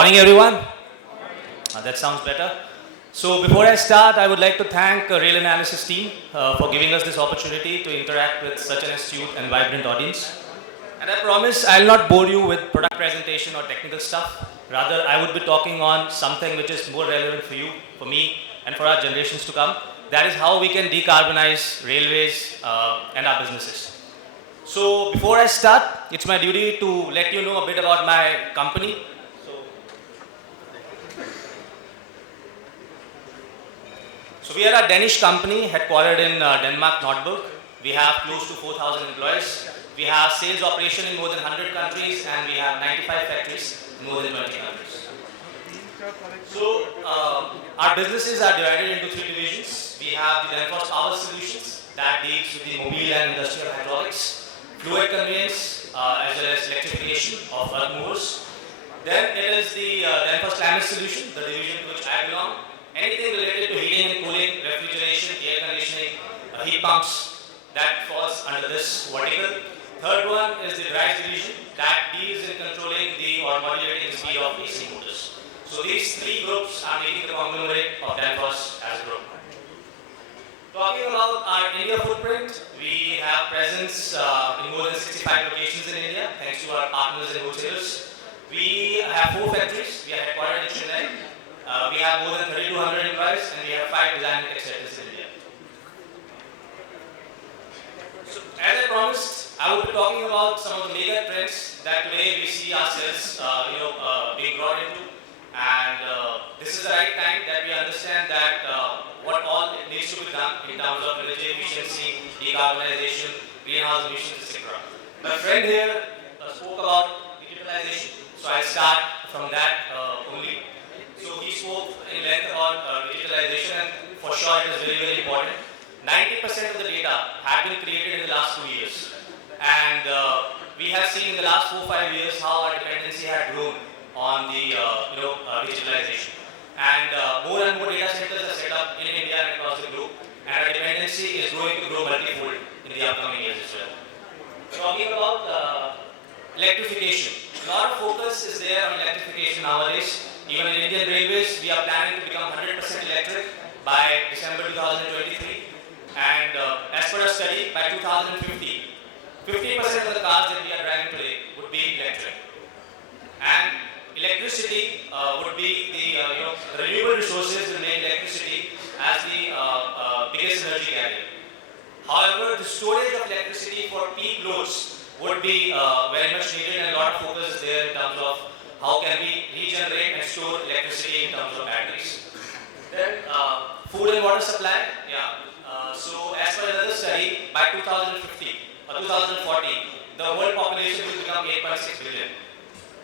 Morning everyone. That sounds better. So before I start, I would like to thank Rail Analysis team for giving us this opportunity to interact with such an astute and vibrant audience. And I promise I'll not bore you with product presentation or technical stuff. Rather, I would be talking on something which is more relevant for you, for me, and for our generations to come. That is how we can decarbonize railways and our businesses. So before I start, it's my duty to let you know a bit about my company. So we are a Danish company headquartered in Denmark, Nordberg. We have close to 4,000 employees. We have sales operation in more than 100 countries, and we have 95 factories in more than 20 countries. So our businesses are divided into three divisions. We have the Danfoss Power Solutions that deals with the mobile and industrial hydraulics, fluid conveyance, as well as electrification of earth movers. Then it is the Danfoss Climate Solution, the division to which I belong. Anything related to heating and cooling, refrigeration, air conditioning, heat pumps, that falls under this vertical. Third one is the drive division that deals in controlling the or modulating the speed of AC motors. So these three groups are making the conglomerate of Danfoss as a group. Talking about our India footprint, we have presence in more than 65 locations in India, thanks to our partners and wholesalers. We have 4 factories. We are headquartered in Chennai. We have more than 3,200 employees, and we have 5 design and tech centers in India. So, as I promised, I will be talking about some of the mega trends that today we see ourselves, being brought into. And this is the right time that we understand that what all needs to be done in terms of energy efficiency, decarbonization, greenhouse emissions, etc. My friend here spoke about digitalization, so I'll start from that only. So he spoke in length about digitalization, and for sure it is very, very important. 90% of the data have been created in the last 2 years. And we have seen in the last 4-5 years how our dependency had grown on the digitalization. And more and more data centers are set up in India and across the globe. And our dependency is going to grow multifold in the upcoming years as well. Talking about electrification. A lot of focus is there on electrification nowadays. Even in Indian Railways, we are planning to become 100% electric by December 2023. And as per a study, by 2050, 50% of the cars that we are driving today would be electric. And electricity would be the renewable resources will make electricity as the biggest energy carrier. However, the storage of electricity for peak loads would be very much needed, and a lot of focus is there in terms of how can we regenerate and store electricity in terms of batteries. Then food and water supply. So as per another study, by 2050 or 2040, the world population will become 8.6 billion.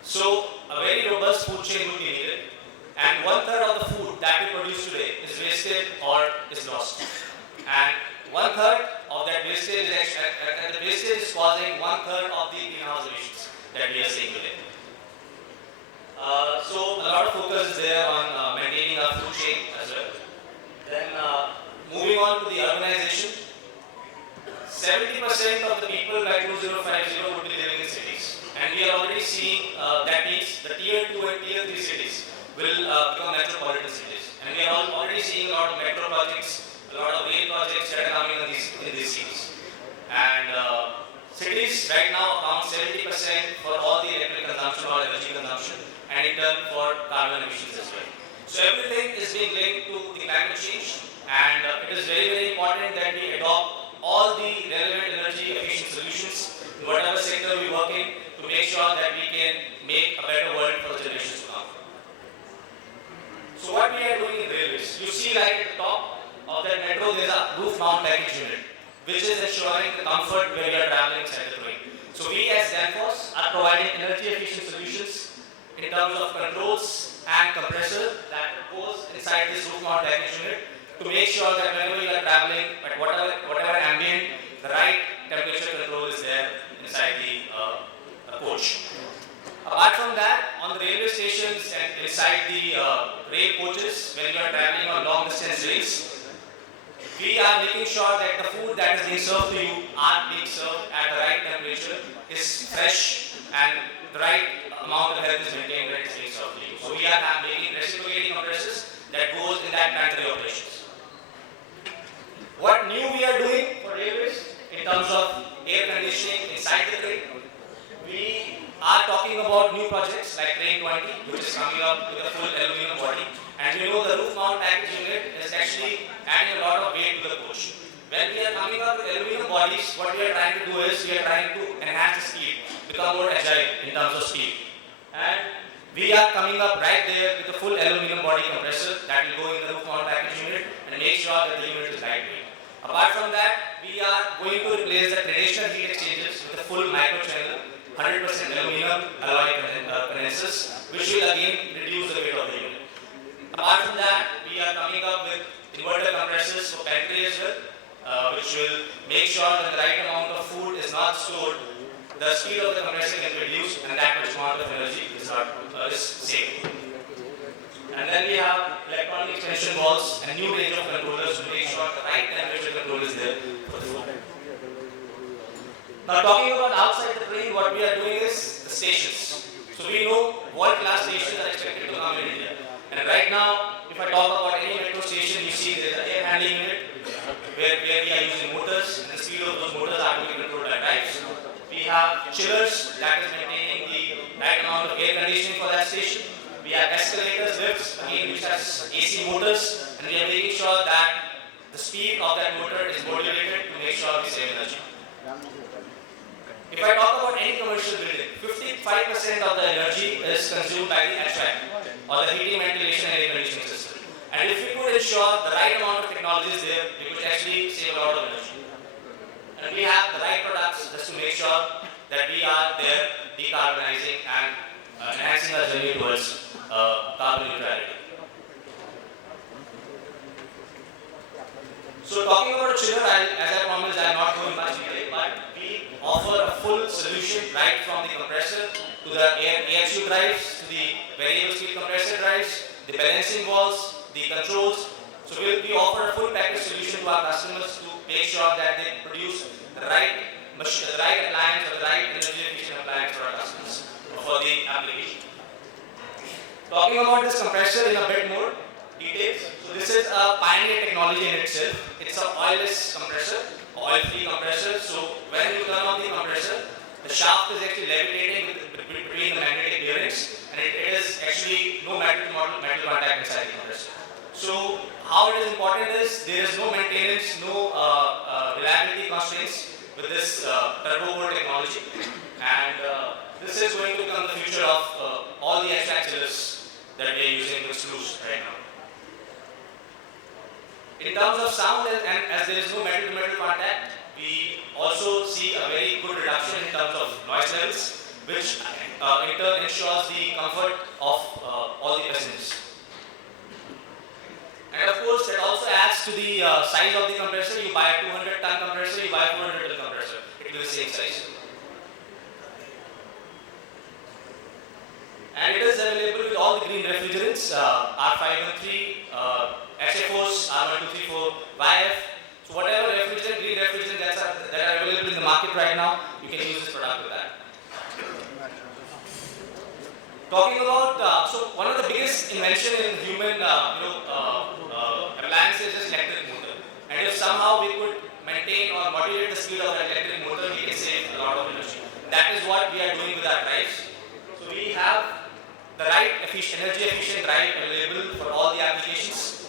So a very robust food chain will be needed, and 1/3 of the food that we produce today is wasted or is lost. And 1/3 of that wastage is causing 1/3 of the greenhouse emissions that we are seeing today. So a lot of focus is there on maintaining our food chain as well. Then moving on to the urbanization, 70% of the people by 2050 would be living in cities. And we are already seeing that means the tier 2 and tier 3 cities will become metropolitan cities. And we are already seeing a lot of metro projects, a lot of rail projects that are coming in these cities. And cities right now account 70% for all the electric consumption or energy consumption, and in turn for carbon emissions as well. So everything is being linked to the climate change, and it is very, very important that we adopt all the relevant energy efficient solutions in whatever sector we work in to make sure that we can make a better world for the generations to come. So what we are doing in railways, you see like at the top of that metro there is a roof mount package unit, which is ensuring the comfort where we are traveling inside the train. So we as Danfoss are providing energy efficient solutions in terms of controls and compressor that goes inside this roof mount package unit to make sure that whenever you are traveling at whatever ambient, the right temperature control is there inside the coach. Apart from that, on the railway stations and inside the rail coaches, when you are traveling on long distance rails, we are making sure that the food that is being served to you are being served at the right temperature, is fresh, and the right amount of health is maintained when it's being served to you. So we are making reciprocating compressors that goes in that planetary operations. What new we are doing for railways in terms of air conditioning inside the train? We are talking about new projects like Train 20, which is coming up with a full aluminum body. And we know the roof mount package unit is actually adding a lot of weight to the coach. When we are coming up with aluminum bodies, what we are trying to do is we are trying to enhance the speed, become more agile in terms of speed. And we are coming up right there with a full aluminum body compressor that will go in the roof mount package unit and make sure that the unit is lightweight. Apart from that, we are going to replace the traditional heat exchangers with a full micro channel, 100% aluminum alloy condensers, which will again reduce the weight of the unit. Apart from that, we are coming up with inverter compressors for pantry as well, which will make sure that the right amount of food is not stored, the speed of the compressor can be reduced, and that much amount of energy is saved. And then we have electronic extension valves and new range of controllers to make sure the right temperature control is there for the food. Now talking about outside the train, what we are doing is the stations. So we know world-class stations are expected to come in India. And right now, if I talk about any metro station, you see there's an air handling unit where we are using motors, and the speed of those motors are to be controlled by drives. We have chillers that is maintaining the right amount of air conditioning for that station. We have escalators, lifts, again which has AC motors, and we are making sure that the speed of that motor is modulated to make sure we save energy. If I talk about any commercial building, 55% of the energy is consumed by the HVAC, or the heating, ventilation and air conditioning system. And if we could ensure the right amount of technology is there, we could actually save a lot of energy. And we have the right products just to make sure that we are there decarbonizing and enhancing our journey towards carbon neutrality. So talking about a chiller, as I promised, I am not going much detail, but we offer a full solution right from the compressor to the AHU drives, to the variable speed compressor drives, the balancing valves, the controls. So we offer a full package solution to our customers to make sure that they produce the right appliance or the right energy efficient appliance for our customers for the application. Talking about this compressor in a bit more details. So this is a pioneer technology in itself. It's an oilless compressor, oil-free compressor. So when you turn on the compressor, the shaft is actually levitating between the magnetic bearings, and it is actually no metal contact inside the compressor. So how it is important is there is no maintenance, no reliability constraints with this turbo bolt technology, and this is going to become the future of all the HVAC chillers that we are using with screws right now. In terms of sound, and as there is no metal-to-metal contact, we also see a very good reduction in terms of noise levels, which in turn ensures the comfort of all the passengers. And of course, that also adds to the size of the compressor. You buy a 200-ton compressor, you buy a 400-ton compressor. It will be the same size. And it is available with all the green refrigerants, R513, HFOs, R1234, YF. So whatever refrigerant, green refrigerant that are available in the market right now, you can use this product with that. Talking about, so one of the biggest invention in human appliances is electric motor. And if somehow we could maintain or modulate the speed of an electric motor, we can save a lot of energy. That is what we are doing with our drives. So we have the right energy efficient drive available for all the applications,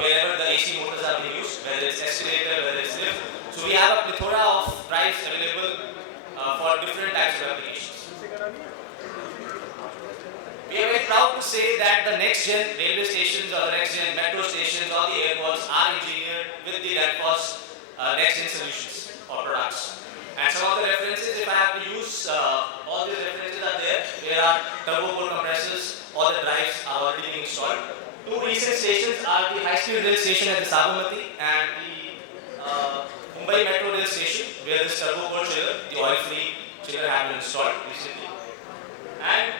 wherever the AC motors are being used, whether it's escalator, whether it's lift. So we have a plethora of drives available for different types of applications. We are very proud to say that the next gen railway stations or the next gen metro stations or the airports are engineered with the Danfoss next gen solutions or products. And some of the references, if I have to use, all these references are there. There are turbo bolt compressors, all the drives are already being installed. Two recent stations are the high-speed rail station at the Sabarmati and the Mumbai Metro Rail Station, where this turbo bolt chiller, the oil-free chiller, have been installed recently. And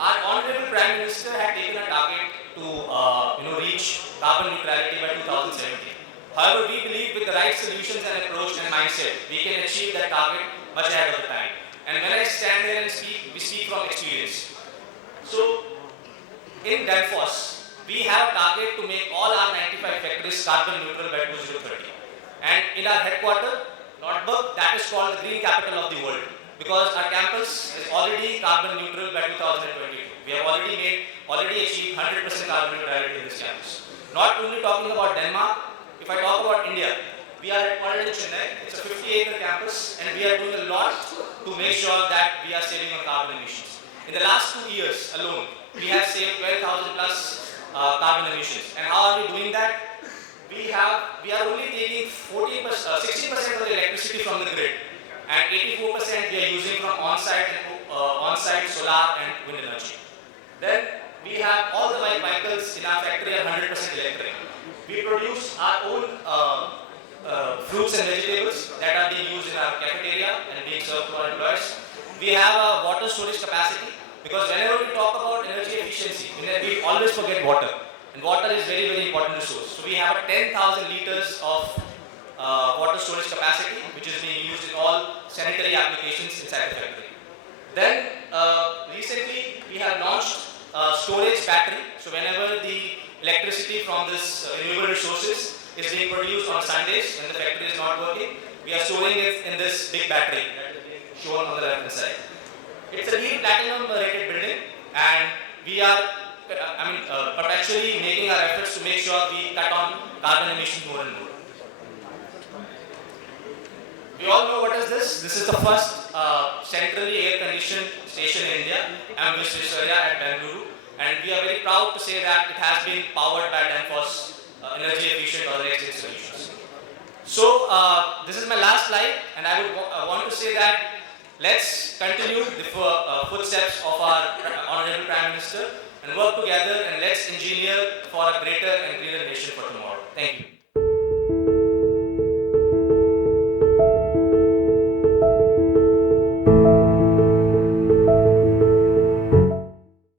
our Honorable Prime Minister had taken a target to reach carbon neutrality by 2017. However, we believe with the right solutions and approach and mindset, we can achieve that target much ahead of the time. And when I stand here and speak, we speak from experience. So, in Danfoss, we have a target to make all our 95 factories carbon neutral by 2030. And in our headquarters, Nordberg, that is called the green capital of the world, because our campus is already carbon neutral by 2022. We have already achieved 100% carbon neutrality in this campus. Not only talking about Denmark, if I talk about India, we are headquartered in Chennai. It's a 50-acre campus, and we are doing a lot to make sure that we are saving on carbon emissions. In the last 2 years alone, we have saved 12,000 plus carbon emissions. And how are we doing that? We are only taking 60% of the electricity from the grid, and 84% we are using from on-site solar and wind energy. Then we have all the vehicles in our factory are 100% electric. We produce our own fruits and vegetables that are being used in our cafeteria and being served to our employees. We have a water storage capacity, because whenever we talk about energy efficiency, we always forget water. And water is very, very important resource. So we have 10,000 liters of water storage capacity, which is being used in all sanitary applications inside the factory. Then recently we have launched storage battery. So whenever the electricity from this renewable resources is being produced on Sundays when the factory is not working, we are storing it in this big battery that is being shown on the left hand side. It's a LEED platinum rated building, and we are perpetually making our efforts to make sure we cut on carbon emissions more and more. We all know what is this. This is the first centrally air-conditioned station in India. I am with Shri Saurabh at Bengaluru, and we are very proud to say that it has been powered by Danfoss energy efficient or electric solutions. So this is my last slide, and I would want to say that let's continue the footsteps of our Honorable Prime Minister and work together, and let's engineer for a greater and greener nation for tomorrow.